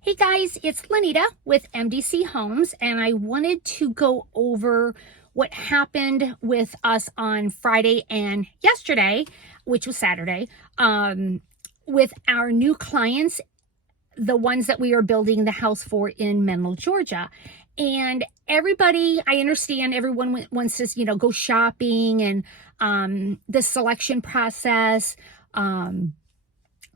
Hey guys, it's Lenita with MDC Homes, and I wanted to go over what happened with us on Friday and yesterday, which was Saturday, with our new clients, the ones that we are building the house for in Menlo, Georgia. And everybody, I understand everyone wants to, go shopping and the selection process.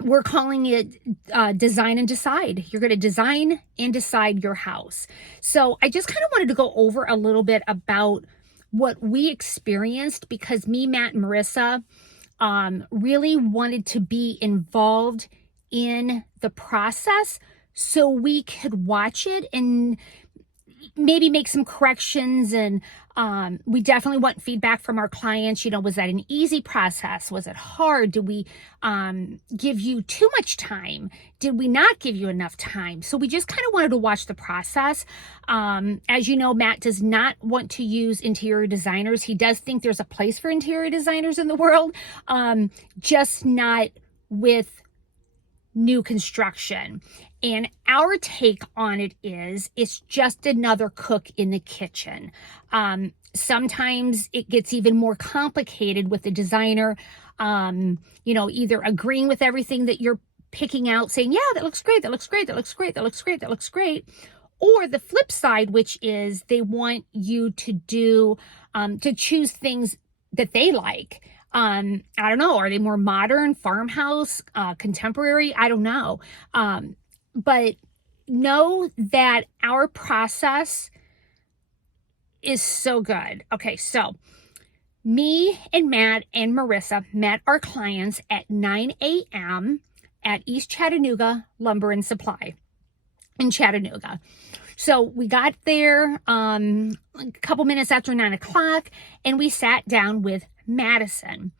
We're calling it design and decide. You're going to design and decide your house. So I just kind of wanted to go over a little bit about what we experienced, because me, Matt, and Marissa really wanted to be involved in the process so we could watch it and maybe make some corrections. And we definitely want feedback from our clients. Was that an easy process? Was it hard? Did we give you too much time? Did we not give you enough time? So we just kind of wanted to watch the process. As you know, Matt does not want to use interior designers. He does think there's a place for interior designers in the world, just not with new construction. And our take on it is it's just another cook in the kitchen. Sometimes it gets even more complicated with the designer, either agreeing with everything that you're picking out, saying, yeah, that looks great, that looks great, that looks great, that looks great, that looks great. Or the flip side, which is they want you to do, to choose things that they like. I don't know. Are they more modern, farmhouse, contemporary? I don't know. But know that our process is so good. Okay, so me and Matt and Marissa met our clients at 9 a.m. at East Chattanooga Lumber and Supply in Chattanooga. So we got there a couple minutes after 9 o'clock, and we sat down with Madison.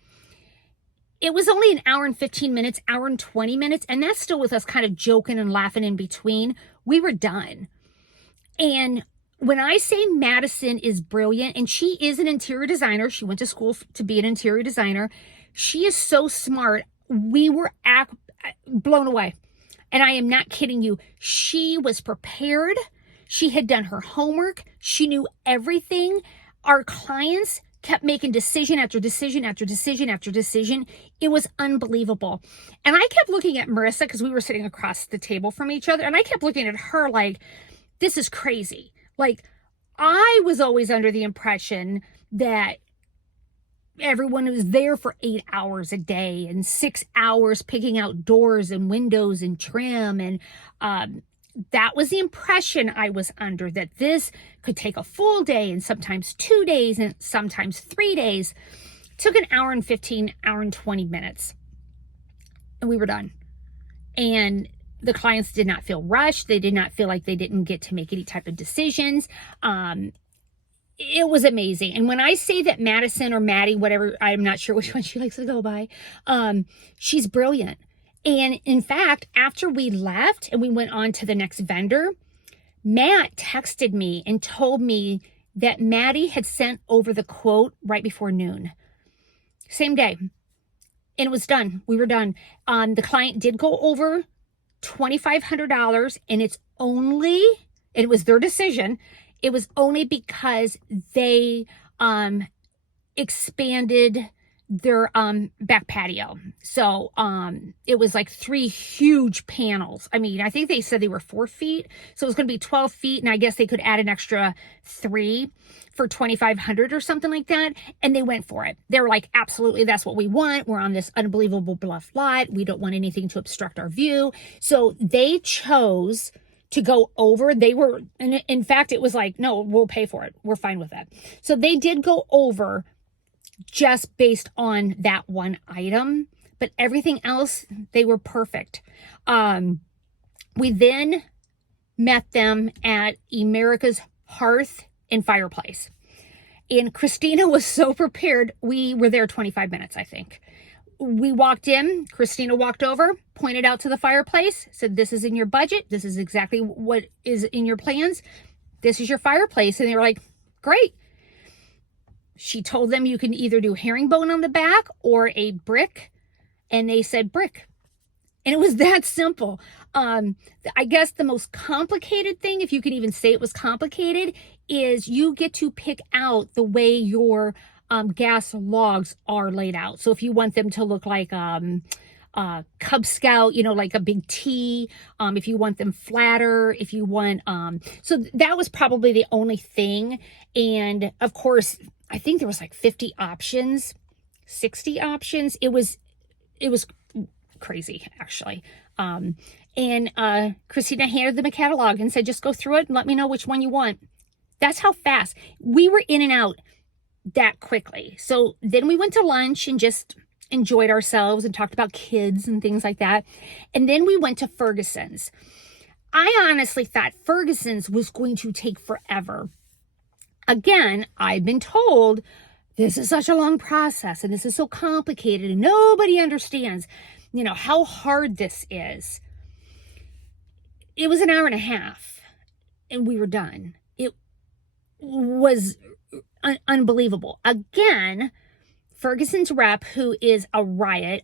It was only an hour and 15 minutes, hour and 20 minutes, and that's still with us kind of joking and laughing in between. We were done. And when I say Madison is brilliant, and she is an interior designer, she went to school to be an interior designer. She is so smart. We were blown away. And I am not kidding you. She was prepared. She had done her homework. She knew everything. Our clients kept making decision after decision after decision after decision. It was unbelievable. And I kept looking at Marissa, because we were sitting across the table from each other, and I kept looking at her like, this is crazy. Like, I was always under the impression that everyone was there for 8 hours a day and 6 hours picking out doors and windows and trim. And that was the impression I was under, that this could take a full day and sometimes 2 days and sometimes 3 days. It took an hour and 15, hour and 20 minutes. And we were done. And the clients did not feel rushed. They did not feel like they didn't get to make any type of decisions. It was amazing. And when I say that Madison or Maddie, whatever, I'm not sure which one she likes to go by, she's brilliant. And in fact, after we left and we went on to the next vendor, Matt texted me and told me that Maddie had sent over the quote right before noon. Same day. And it was done. We were done. The client did go over $2,500, and it was their decision. It was only because they expanded their back patio. So it was like 3 huge panels. I mean, I think they said they were 4 feet, so it was going to be 12 feet, and I guess they could add an extra 3 for $2,500 or something like that. And they went for it. They were like, absolutely, that's what we want. We're on this unbelievable bluff lot. We don't want anything to obstruct our view. So they chose to go over. They were, and in fact, it was like, no, we'll pay for it. We're fine with that. So they did go over just based on that one item, but everything else, they were perfect. We then met them at America's Hearth and Fireplace. And Christina was so prepared. We were there 25 minutes, I think. We walked in, Christina walked over, pointed out to the fireplace, said, this is in your budget. This is exactly what is in your plans. This is your fireplace. And they were like, great. She told them you can either do herringbone on the back or a brick. And they said brick. And it was that simple. I guess the most complicated thing, if you can even say it was complicated, is you get to pick out the way your gas logs are laid out. So if you want them to look like Cub Scout, you know, like a big T, if you want them flatter, if you want, so that was probably the only thing. And of course, I think there was like 50 options, 60 options. It was crazy, actually. And Christina handed them a catalog and said, just go through it and let me know which one you want. That's how fast. We were in and out that quickly. So then we went to lunch and just enjoyed ourselves and talked about kids and things like that. And then we went to Fergusons. I honestly thought Fergusons was going to take forever. Again, I've been told this is such a long process and this is so complicated and nobody understands, you know, how hard this is. It was an hour and a half and we were done. It was unbelievable. Again, Ferguson's rep, who is a riot,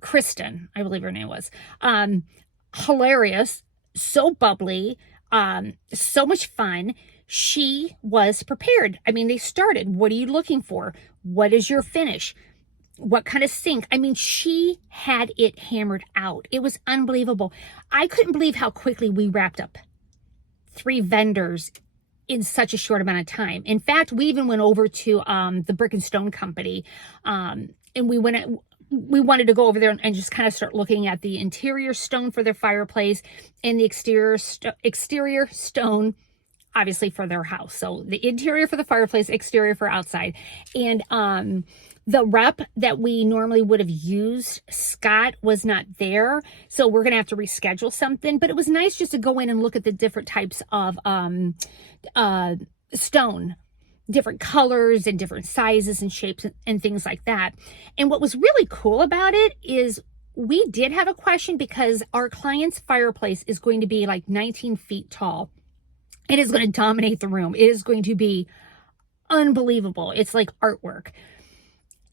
Kristen, I believe her name was, hilarious, so bubbly, so much fun. She was prepared. I mean, they started, what are you looking for? What is your finish? What kind of sink? I mean, she had it hammered out. It was unbelievable. I couldn't believe how quickly we wrapped up 3 vendors in such a short amount of time. In fact, we even went over to the Brick and Stone Company, and we wanted to go over there and just kind of start looking at the interior stone for their fireplace and the exterior stone, obviously, for their house. So the interior for the fireplace, exterior for outside. And the rep that we normally would have used, Scott, was not there. So we're going to have to reschedule something. But it was nice just to go in and look at the different types of stone, different colors and different sizes and shapes and things like that. And what was really cool about it is we did have a question because our client's fireplace is going to be like 19 feet tall. It is going to dominate the room. It is going to be unbelievable. It's like artwork.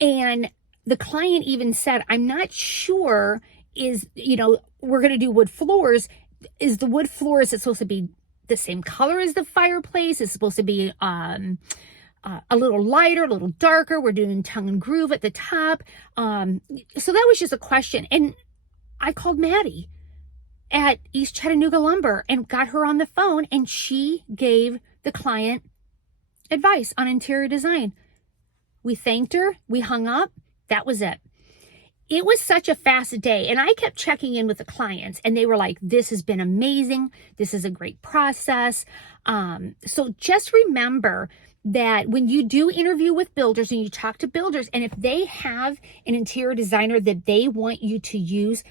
And the client even said, I'm not sure we're going to do wood floors. Is the wood floor, is it supposed to be the same color as the fireplace? Is it supposed to be a little lighter, a little darker? We're doing tongue and groove at the top. So that was just a question. And I called Maddie at East Chattanooga Lumber and got her on the phone, and she gave the client advice on interior design. We thanked her, we hung up, that was it. It was such a fast day, and I kept checking in with the clients, and they were like, this has been amazing, this is a great process. So just remember that when you do interview with builders and you talk to builders, and if they have an interior designer that they want you to use,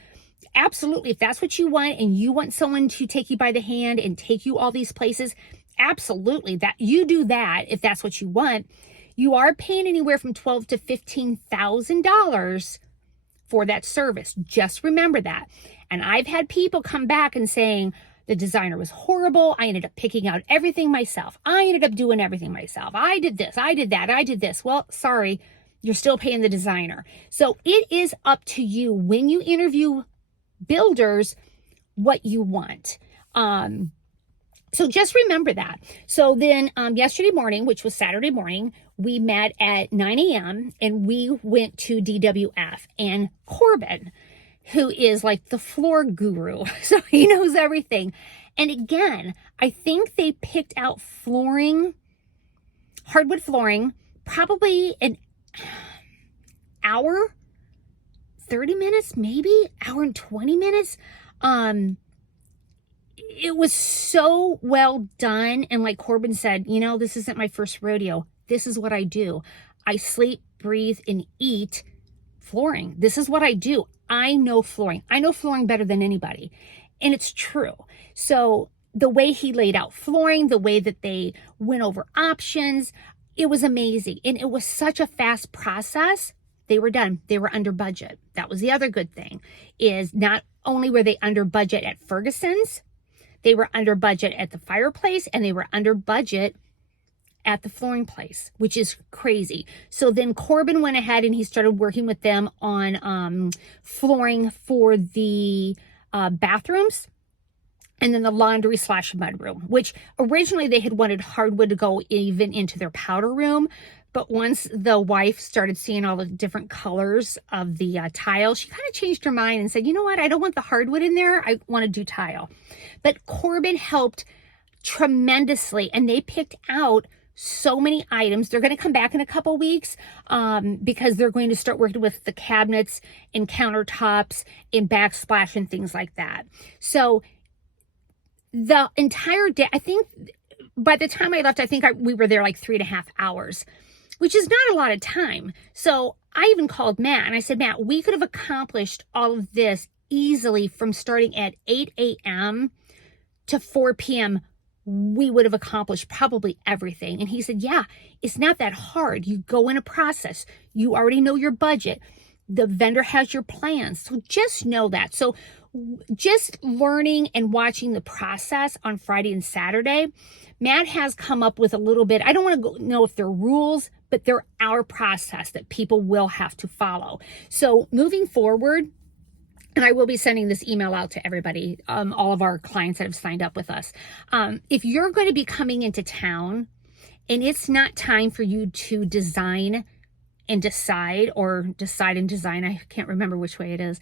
absolutely, if that's what you want and you want someone to take you by the hand and take you all these places, absolutely, that you do that if that's what you want. You are paying anywhere from $12,000 to $15,000 for that service. Just remember that. And I've had people come back and saying, the designer was horrible. I ended up picking out everything myself. I ended up doing everything myself. I did this, I did that, I did this. Well, sorry, you're still paying the designer. So it is up to you when you interview builders what you want. So just remember that. So then yesterday morning, which was Saturday morning, we met at 9 a.m. and we went to DWF. And Corbin, who is like the floor guru, so he knows everything. And again, I think they picked out flooring, hardwood flooring, probably an hour, 30 minutes, maybe hour and 20 minutes. It was so well done. And like Corbin said, this isn't my first rodeo. This is what I do. I sleep, breathe, and eat flooring. This is what I do. I know flooring. I know flooring better than anybody. And it's true. So the way he laid out flooring, the way that they went over options, it was amazing. And it was such a fast process. They were done. They were under budget. That was the other good thing, is not only were they under budget at Fergusons, they were under budget at the fireplace, and they were under budget at the flooring place, which is crazy. So then Corbin went ahead and he started working with them on flooring for the bathrooms, and then the laundry / mudroom, which originally they had wanted hardwood to go even into their powder room. But once the wife started seeing all the different colors of the tile, she kind of changed her mind and said, you know what? I don't want the hardwood in there. I want to do tile. But Corbin helped tremendously, and they picked out so many items. They're going to come back in a couple weeks because they're going to start working with the cabinets and countertops and backsplash and things like that. So the entire day, I think by the time I left, we were there like 3.5 hours, which is not a lot of time. So I even called Matt and I said, Matt, we could have accomplished all of this easily from starting at 8 a.m. to 4 p.m. We would have accomplished probably everything. And he said, yeah, it's not that hard. You go in a process. You already know your budget. The vendor has your plans. So just know that. So just learning and watching the process on Friday and Saturday, Matt has come up with a little bit, I don't want to know if they're rules, but they're our process that people will have to follow. So moving forward, and I will be sending this email out to everybody, all of our clients that have signed up with us. If you're going to be coming into town and it's not time for you to design and decide, or decide and design, I can't remember which way it is,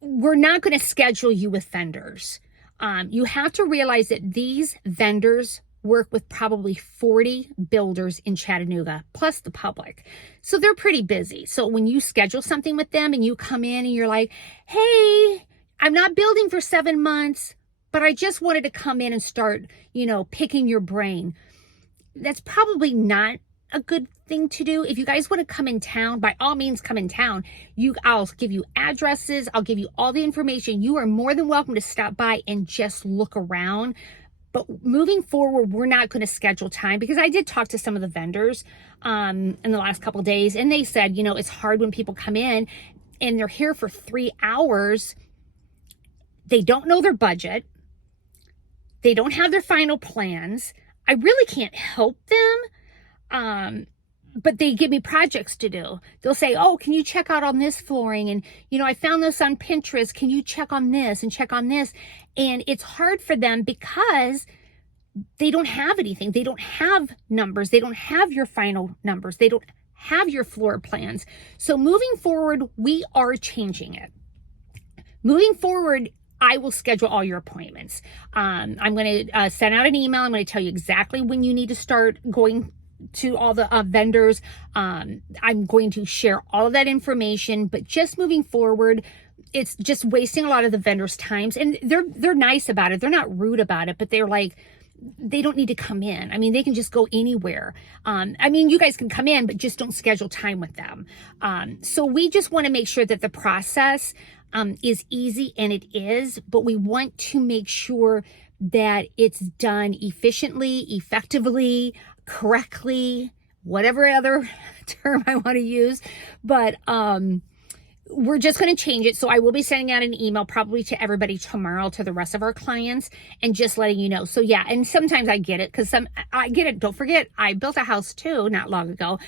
we're not going to schedule you with vendors. You have to realize that these vendors work with probably 40 builders in Chattanooga, plus the public. So they're pretty busy. So when you schedule something with them and you come in and you're like, hey, I'm not building for 7 months, but I just wanted to come in and start, picking your brain. That's probably not a good thing to do. If you guys want to come in town, by all means come in town. I'll give you addresses. I'll give you all the information. You are more than welcome to stop by and just look around. But moving forward, we're not going to schedule time, because I did talk to some of the vendors in the last couple of days, and they said, it's hard when people come in and they're here for 3 hours. They don't know their budget. They don't have their final plans. I really can't help them. But they give me projects to do. They'll say, oh, can you check out on this flooring? And, I found this on Pinterest. Can you check on this and check on this? And it's hard for them because they don't have anything. They don't have numbers. They don't have your final numbers. They don't have your floor plans. So moving forward, we are changing it. Moving forward, I will schedule all your appointments. I'm going to send out an email. I'm going to tell you exactly when you need to start going to all the vendors. I'm going to share all of that information, but just moving forward, it's just wasting a lot of the vendors' times. And they're nice about it. They're not rude about it, but they're like, they don't need to come in. I mean, they can just go anywhere. You guys can come in, but just don't schedule time with them. So we just want to make sure that the process is easy, and it is, but we want to make sure that it's done efficiently, effectively, correctly, whatever other term I want to use. But we're just going to change it. So I will be sending out an email probably to everybody tomorrow, to the rest of our clients, and just letting you know. So yeah, and sometimes I get it, because I get it. Don't forget, I built a house too not long ago,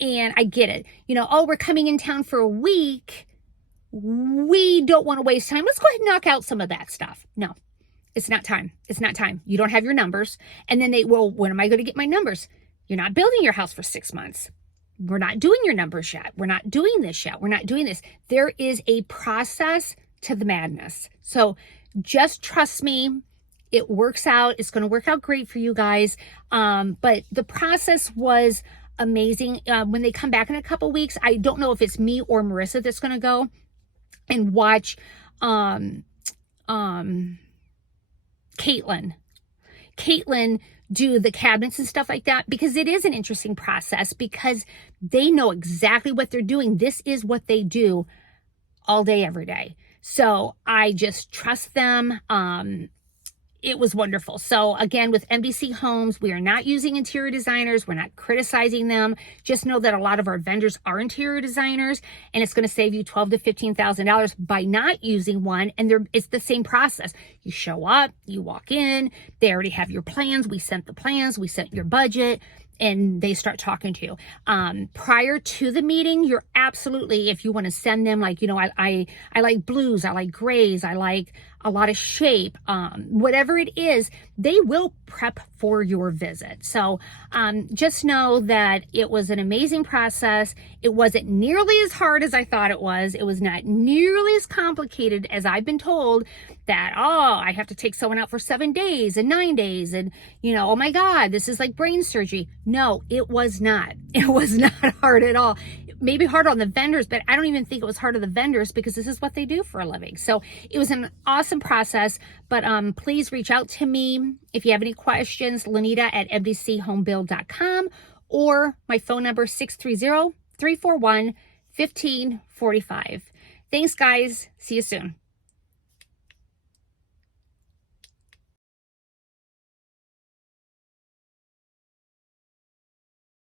and I get it. Oh, we're coming in town for a week. We don't want to waste time. Let's go ahead and knock out some of that stuff. No, it's not time. It's not time. You don't have your numbers. And then when am I going to get my numbers? You're not building your house for 6 months. We're not doing your numbers yet. We're not doing this yet. We're not doing this. There is a process to the madness. So just trust me. It works out. It's going to work out great for you guys. But the process was amazing. When they come back in a couple weeks, I don't know if it's me or Marissa that's going to go and watch Caitlin do the cabinets and stuff like that, because it is an interesting process, because they know exactly what they're doing. This is what they do all day, every day. So I just trust them. It was wonderful. So again, with MDC Homes, we are not using interior designers. We're not criticizing them. Just know that a lot of our vendors are interior designers, and it's going to save you $12,000 to $15,000 by not using one. And it's the same process. You show up, you walk in, they already have your plans. We sent the plans, we sent your budget, and they start talking to you. Prior to the meeting, you're absolutely, if you want to send them, like, I like blues, I like grays, I like a lot of shape, whatever it is, they will prep for your visit. So just know that it was an amazing process. It wasn't nearly as hard as I thought it was. It was not nearly as complicated as I've been told that, oh, I have to take someone out for 7 days and 9 days. And, oh my God, this is like brain surgery. No, it was not. It was not hard at all. Maybe hard on the vendors, but I don't even think it was hard on the vendors because this is what they do for a living. So it was an awesome process, but please reach out to me if you have any questions, Lanita@mdchomebuild.com, or my phone number 630-341-1545. Thanks, guys. See you soon.